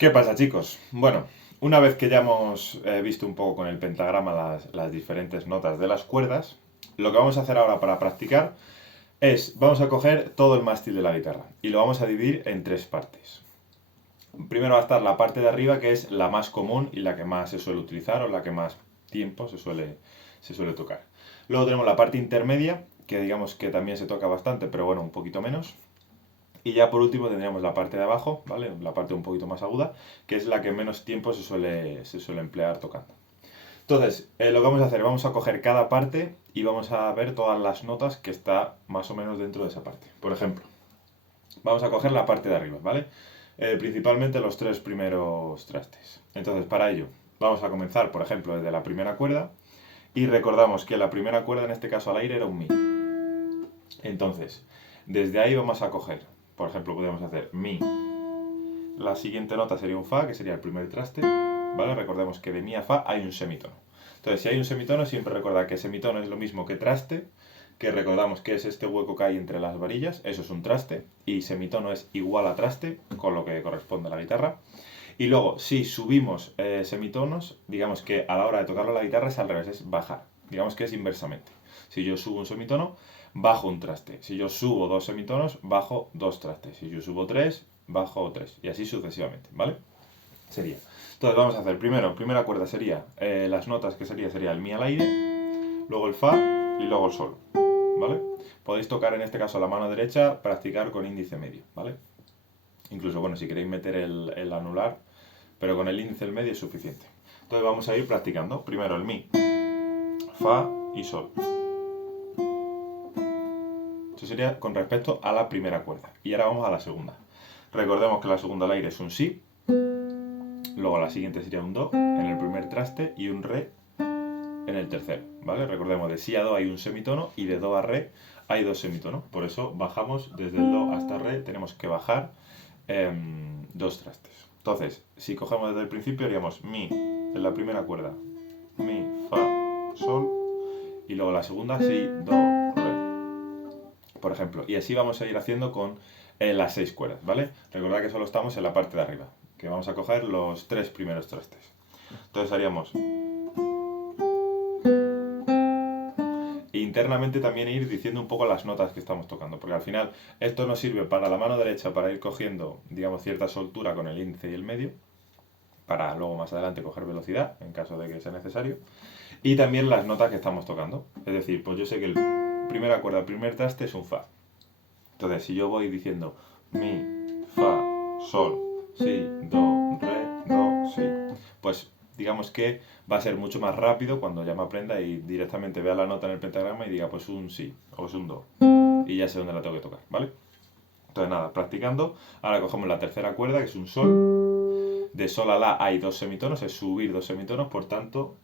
¿Qué pasa, chicos? Bueno, una vez que ya hemos visto un poco con el pentagrama las diferentes notas de las cuerdas, lo que vamos a hacer ahora para practicar es, vamos a coger todo el mástil de la guitarra y lo vamos a dividir en tres partes. Primero va a estar la parte de arriba, que es la más común y la que más se suele utilizar o la que más tiempo se suele tocar. Luego tenemos la parte intermedia, que digamos que también se toca bastante, pero bueno, un poquito menos. Y ya por último tendríamos la parte de abajo, ¿vale? La parte un poquito más aguda, que es la que menos tiempo se suele emplear tocando. Entonces, lo que vamos a hacer, vamos a coger cada parte y vamos a ver todas las notas que está más o menos dentro de esa parte. Por ejemplo, vamos a coger la parte de arriba, ¿vale? Principalmente los tres primeros trastes. Entonces, para ello, vamos a comenzar, por ejemplo, desde la primera cuerda y recordamos que la primera cuerda, en este caso al aire, era un mi. Entonces, desde ahí vamos a coger, por ejemplo, podemos hacer mi. La siguiente nota sería un fa, que sería el primer traste, ¿vale? Recordemos que de mi a fa hay un semitono. Entonces, si hay un semitono, siempre recordad que semitono es lo mismo que traste, que recordamos que es este hueco que hay entre las varillas, eso es un traste, y semitono es igual a traste, con lo que corresponde a la guitarra. Y luego, si subimos semitonos, digamos que a la hora de tocarlo la guitarra es al revés, es bajar. Digamos que es inversamente. Si yo subo un semitono, bajo un traste. Si yo subo dos semitonos, bajo dos trastes. Si yo subo tres, bajo tres. Y así sucesivamente, ¿vale? Sería. Entonces vamos a hacer primero, primera cuerda sería, las notas que sería el mi al aire, luego el fa y luego el sol, ¿vale? Podéis tocar en este caso la mano derecha, practicar con índice medio, ¿vale? Incluso, bueno, si queréis meter el anular, pero con el índice del medio es suficiente. Entonces vamos a ir practicando. Primero el mi, fa y sol. Esto sería con respecto a la primera cuerda. Y ahora vamos a la segunda. Recordemos que la segunda al aire es un si, luego la siguiente sería un do en el primer traste y un re en el tercero, ¿vale? Recordemos, de si a do hay un semitono y de do a re hay dos semitonos. Por eso bajamos desde el do hasta re, tenemos que bajar dos trastes. Entonces, si cogemos desde el principio, haríamos mi en la primera cuerda, mi, fa, sol, y luego la segunda, si, do, re, por ejemplo. Y así vamos a ir haciendo con las seis cuerdas, ¿vale? Recordad que solo estamos en la parte de arriba, que vamos a coger los tres primeros trastes. Entonces haríamos... internamente también ir diciendo un poco las notas que estamos tocando, porque al final esto nos sirve para la mano derecha para ir cogiendo, digamos, cierta soltura con el índice y el medio, para luego más adelante coger velocidad en caso de que sea necesario, y también las notas que estamos tocando. Es decir, pues yo sé que el primera cuerda, el primer traste es un fa. Entonces, si yo voy diciendo mi, fa, sol, si, do, re, do, si, pues digamos que va a ser mucho más rápido cuando ya me aprenda y directamente vea la nota en el pentagrama y diga pues un si o es un do. Y ya sé dónde la tengo que tocar, ¿vale? Entonces nada, practicando. Ahora cogemos la tercera cuerda, que es un sol. De sol a la hay dos semitonos, es subir dos semitonos, por tanto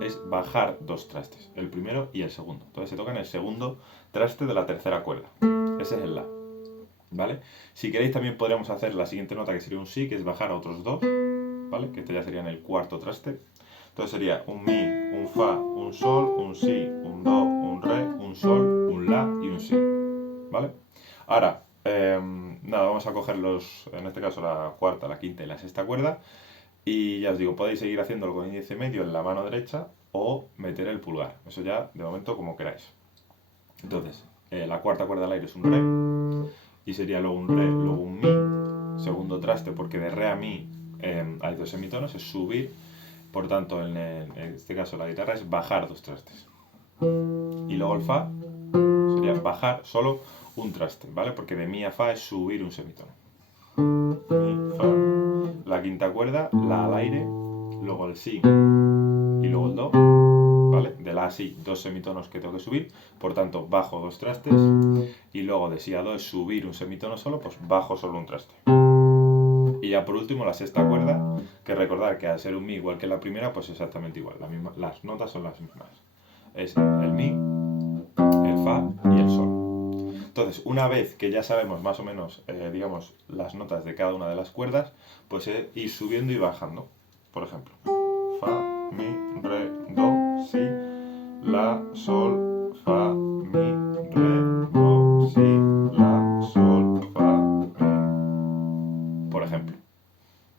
es bajar dos trastes, el primero y el segundo. Entonces se toca en el segundo traste de la tercera cuerda. Ese es el la, ¿vale? Si queréis también podríamos hacer la siguiente nota, que sería un si, que es bajar a otros dos, ¿vale? Que este ya sería en el cuarto traste. Entonces sería un mi, un fa, un sol, un si, un do, un re, un sol, un la y un si, ¿vale? Ahora, nada, vamos a coger en este caso la cuarta, la quinta y la sexta cuerda. Y ya os digo, podéis seguir haciéndolo con índice medio en la mano derecha o meter el pulgar. Eso ya, de momento, como queráis. Entonces, la cuarta cuerda al aire es un re. Y sería luego un re, luego un mi. Segundo traste, porque de re a mi hay dos semitonos, es subir. Por tanto, en este caso la guitarra es bajar dos trastes. Y luego el fa sería bajar solo un traste, ¿vale? Porque de mi a fa es subir un semitono. Mi, fa. La quinta cuerda, la al aire, luego el si y luego el do, ¿vale? De la a si, dos semitonos que tengo que subir, por tanto bajo dos trastes. Y luego de si a do es subir un semitono solo, pues bajo solo un traste. Y ya por último la sexta cuerda, que recordar que al ser un mi igual que la primera, pues exactamente igual, las notas son las mismas. Es el mi, el fa y el sol. Entonces, una vez que ya sabemos más o menos, digamos, las notas de cada una de las cuerdas, pues ir subiendo y bajando. Por ejemplo, fa, mi, re, do, si, la, sol, fa, mi, re, do, si, la, sol, fa, mi. Por ejemplo,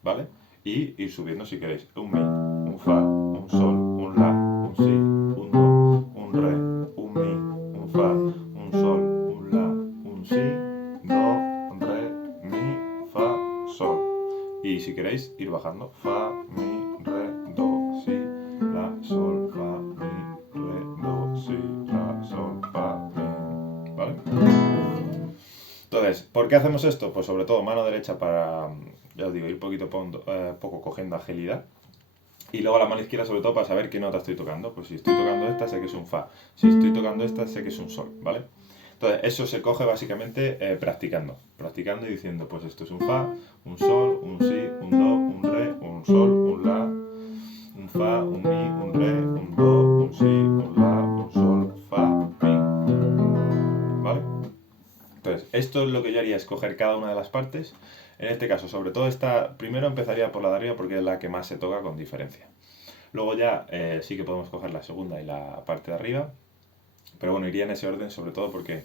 ¿vale? Y ir subiendo si queréis. Un mi, un fa, un sol, un la, un si, un do, un re, un mi, un fa, un sol, un la, un si, do, re, mi, fa, sol. Y si queréis, ir bajando. Fa, mi, re, do, si, la, sol, fa, mi, re, do, si, la, sol, fa, mi. ¿Vale? Entonces, ¿por qué hacemos esto? Pues sobre todo mano derecha para, ya os digo, ir poco cogiendo agilidad. Y luego la mano izquierda sobre todo para saber qué nota estoy tocando. Pues si estoy tocando esta, sé que es un fa. Si estoy tocando esta, sé que es un sol, ¿vale? Entonces, eso se coge básicamente practicando. Practicando y diciendo, pues esto es un fa, un sol, un si, un do, un re, un sol, un la, un fa, un mi, un re, un do, un si, un la, un sol, fa, mi. ¿Vale? Entonces, esto es lo que yo haría, escoger cada una de las partes. En este caso, sobre todo esta, primero empezaría por la de arriba porque es la que más se toca con diferencia. Luego ya sí que podemos coger la segunda y la parte de arriba. Pero bueno, iría en ese orden sobre todo porque,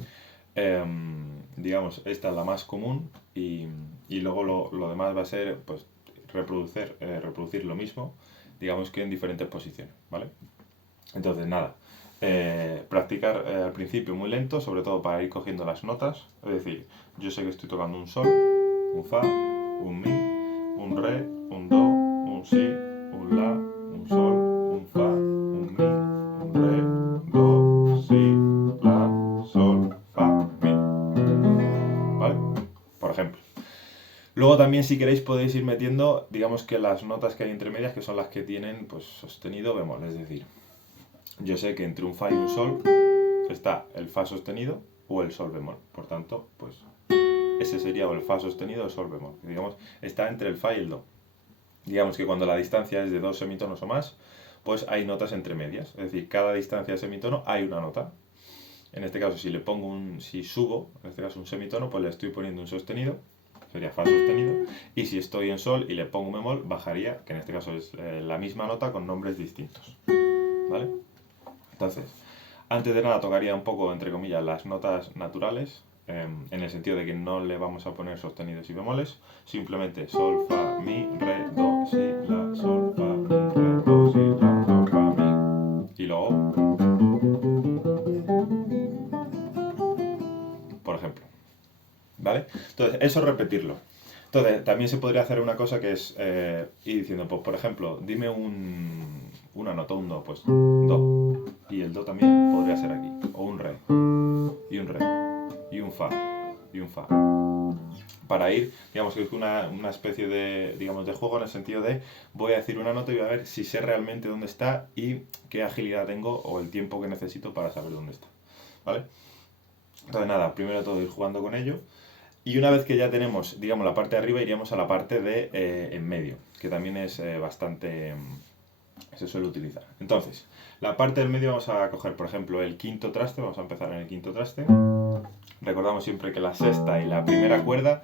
digamos, esta es la más común y luego lo demás va a ser, pues, reproducir lo mismo, digamos que en diferentes posiciones, ¿vale? Entonces, nada, practicar al principio muy lento, sobre todo para ir cogiendo las notas. Es decir, yo sé que estoy tocando un sol, un fa, un mi, un re, un do, un si, un la, un sol, un fa, un mi, un re, do, si, la, sol, fa, mi. ¿Vale? Por ejemplo. Luego también si queréis podéis ir metiendo, digamos que las notas que hay entre medias, que son las que tienen pues sostenido bemol, es decir, yo sé que entre un fa y un sol está el fa sostenido o el sol bemol. Por tanto, pues ese sería o el fa sostenido o el sol bemol. Digamos, está entre el fa y el do. Digamos que cuando la distancia es de 2 semitonos o más, pues hay notas entre medias. Es decir, cada distancia de semitono hay una nota. En este caso, si subo, en este caso un semitono, pues le estoy poniendo un sostenido, sería fa sostenido. Y si estoy en sol y le pongo un bemol, bajaría, que en este caso es la misma nota con nombres distintos. ¿Vale? Entonces, antes de nada tocaría un poco, entre comillas, las notas naturales, en el sentido de que no le vamos a poner sostenidos y bemoles, simplemente sol, fa, mi, re, do, si, la, sol, fa, mi, re, do, si, la, sol, fa, mi. Y luego, por ejemplo, ¿vale? Entonces, eso repetirlo. Entonces, también se podría hacer una cosa que es ir diciendo, pues, por ejemplo, dime una nota, un do, pues, do. Y el do también podría ser aquí. O un re, y un re, y un fa, y un fa. Para ir, digamos que es una especie de, digamos, de juego en el sentido de voy a decir una nota y voy a ver si sé realmente dónde está y qué agilidad tengo o el tiempo que necesito para saber dónde está. ¿Vale? Entonces nada, primero de todo ir jugando con ello. Y una vez que ya tenemos, digamos, la parte de arriba, iríamos a la parte de en medio, que también es bastante... se suele utilizar. Entonces, la parte del medio vamos a coger, por ejemplo, el quinto traste, vamos a empezar en el quinto traste. Recordamos siempre que la sexta y la primera cuerda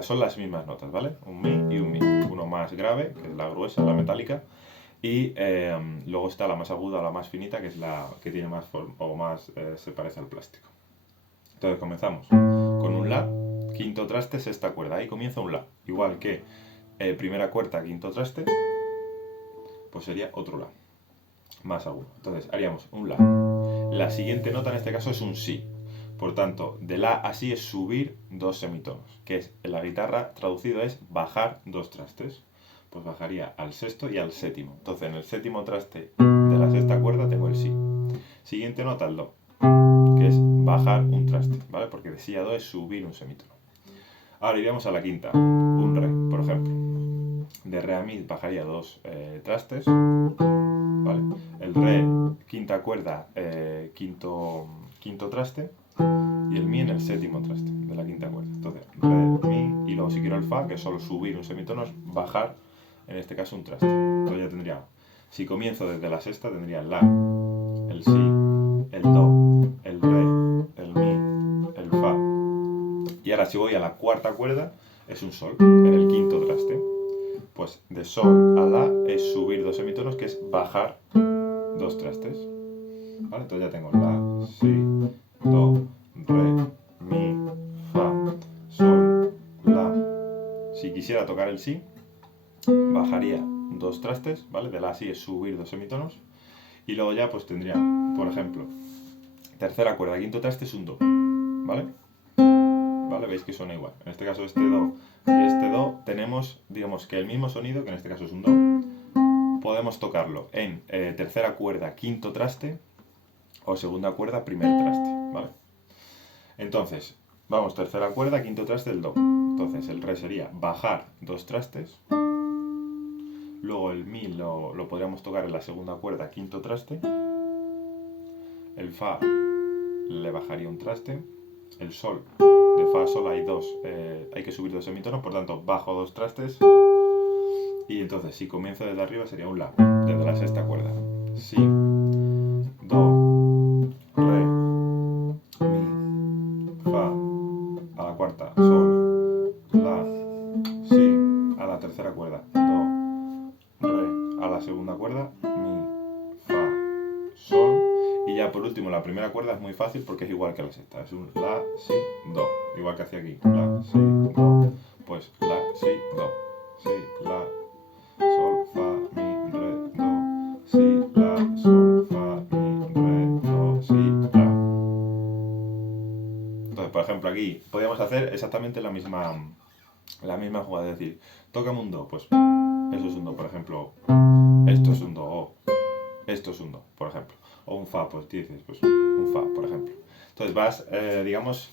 son las mismas notas, ¿vale? Un mi y un mi. Uno más grave, que es la gruesa, la metálica, y luego está la más aguda o la más finita, que es la que tiene más forma o más se parece al plástico. Entonces comenzamos con un la, quinto traste, sexta cuerda. Ahí comienza un la. Igual que primera cuerda, quinto traste, pues sería otro la. Más agudo. Entonces haríamos un la. La siguiente nota en este caso es un si. Por tanto, de la a si es subir dos semitonos, que es en la guitarra traducido es bajar dos trastes. Pues bajaría al sexto y al séptimo. Entonces en el séptimo traste de la sexta cuerda tengo el si. Siguiente nota el do, que es bajar un traste, ¿vale? Porque de si a do es subir un semitono. Ahora iríamos a la quinta, un re, por ejemplo. De re a mi bajaría dos trastes, ¿vale? El re, quinta cuerda, quinto traste, y el mi en el séptimo traste de la quinta cuerda. Entonces, re, mi, y luego si quiero el fa, que es solo subir un semitono, es bajar, en este caso, un traste. Entonces ya tendría, si comienzo desde la sexta, tendría el la, el si, el do, el re, el mi, el fa. Y ahora si voy a la cuarta cuerda, es un sol, en el quinto traste. Pues de sol a la es subir dos semitonos, que es bajar dos trastes. ¿Vale? Entonces ya tengo la, si, do, re, mi, fa, sol, la, si quisiera tocar el si, bajaría 2 trastes, ¿vale? De la si es subir 2 semitonos. Y luego ya pues tendría, por ejemplo, tercera cuerda, quinto traste es un do, ¿vale? ¿Vale? Veis que suena igual. En este caso este do y este do tenemos, digamos que el mismo sonido, que en este caso es un do, podemos tocarlo en tercera cuerda, quinto traste o segunda cuerda, primer traste, ¿vale? Entonces, vamos, tercera cuerda, quinto traste, el do. Entonces el re sería bajar 2 trastes. Luego el mi lo podríamos tocar en la segunda cuerda, quinto traste. El fa le bajaría un traste. El sol, de fa a sol hay que subir 2 semitonos, por tanto bajo 2 trastes. Y entonces si comienzo desde arriba sería un la, desde la sexta cuerda. Si, do, re, mi, fa, a la cuarta, sol, la, si, a la tercera cuerda, do, re, a la segunda cuerda, mi, fa, sol, y ya por último la primera cuerda es muy fácil porque es igual que la sexta, es un la, si, do, igual que hacía aquí, la, si, do, pues la, si, do, si, la, sol, fa, mi, re, do, si, la, sol, fa, mi, re, do, si, la. Entonces, por ejemplo, aquí podríamos hacer exactamente la misma jugada, es decir, tócame un do, pues eso es un do, por ejemplo, esto es un do, o esto es un do, por ejemplo, o un fa, pues dices, pues un fa, por ejemplo. Entonces vas, digamos,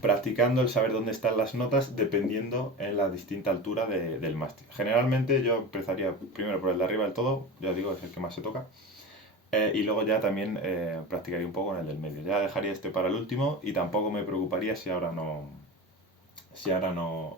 practicando el saber dónde están las notas dependiendo en la distinta altura del mástil. Generalmente yo empezaría primero por el de arriba del todo, ya digo, es el que más se toca. Y luego ya también practicaría un poco en el del medio. Ya dejaría este para el último y tampoco me preocuparía si ahora no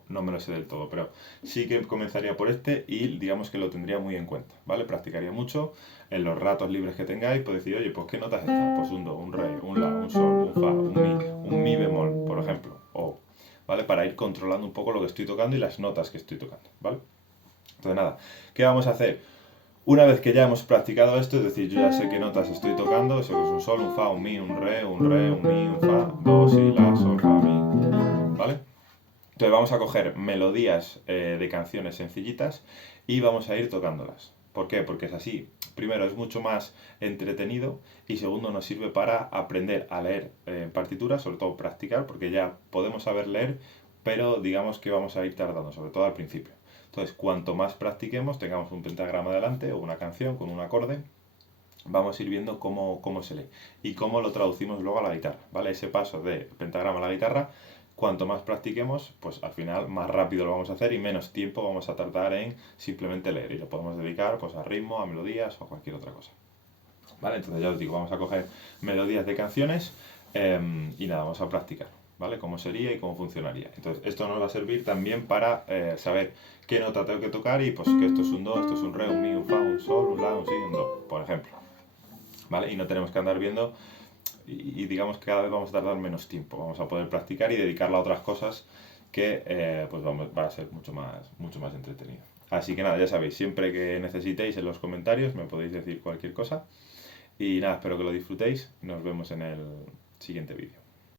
me lo sé del todo. Pero sí que comenzaría por este y digamos que lo tendría muy en cuenta, ¿vale? Practicaría mucho. En los ratos libres que tengáis, pues decir, oye, pues ¿qué notas están? Pues un do, un re, un la, un sol, un fa, un mi bemol, por ejemplo. O, ¿vale? Para ir controlando un poco lo que estoy tocando y las notas que estoy tocando, ¿vale? Entonces nada, ¿qué vamos a hacer? Una vez que ya hemos practicado esto, es decir, yo ya sé qué notas estoy tocando, sé que es un sol, un fa, un mi, un re, un mi, un fa, do, si, la, sol, fa, mi, ¿vale? Entonces vamos a coger melodías de canciones sencillitas y vamos a ir tocándolas. ¿Por qué? Porque es así. Primero, es mucho más entretenido y segundo, nos sirve para aprender a leer partituras, sobre todo practicar, porque ya podemos saber leer, pero digamos que vamos a ir tardando, sobre todo al principio. Entonces, cuanto más practiquemos, tengamos un pentagrama delante o una canción con un acorde, vamos a ir viendo cómo se lee y cómo lo traducimos luego a la guitarra, ¿vale? Ese paso de pentagrama a la guitarra, cuanto más practiquemos, pues al final más rápido lo vamos a hacer y menos tiempo vamos a tardar en simplemente leer y lo podemos dedicar pues a ritmo, a melodías o a cualquier otra cosa. ¿Vale? Entonces ya os digo, vamos a coger melodías de canciones y nada, vamos a practicar, ¿vale? Cómo sería y cómo funcionaría. Entonces esto nos va a servir también para saber qué nota tengo que tocar y pues que esto es un do, esto es un re, un mi, un fa, un sol, un la, un si, un do, por ejemplo. ¿Vale? Y no tenemos que andar viendo y digamos que cada vez vamos a tardar menos tiempo, vamos a poder practicar y dedicarla a otras cosas que pues va a ser mucho más entretenido. Así que nada, ya sabéis, siempre que necesitéis en los comentarios me podéis decir cualquier cosa y nada, espero que lo disfrutéis, nos vemos en el siguiente vídeo.